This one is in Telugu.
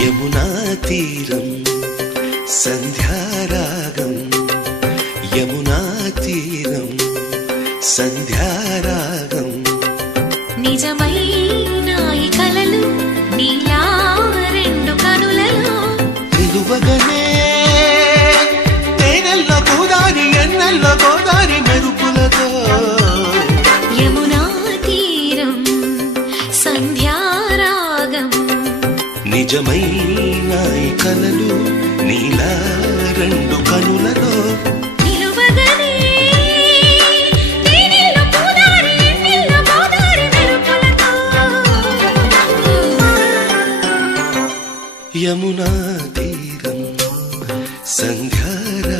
యమునా తీరం సంధ్యారాగం యమునా తీరం సంధ్యారాగం నిజమైన ఈ కలలు నీలా రెండు కనులలో నిలువగనే తేనెల్లో గోదారి ఎన్నెల్లో గోదారి మెరుపులతో యమునా తీరం సంధ్యారాగం నిజమైన ఈ కలలు నీలా రెండు కనులలో నిలువగనే తేనెల్లో గోదారి ఎన్నెల్లో గోదారి మెరుపులతో యమునా తీరం సంధ్యారాగం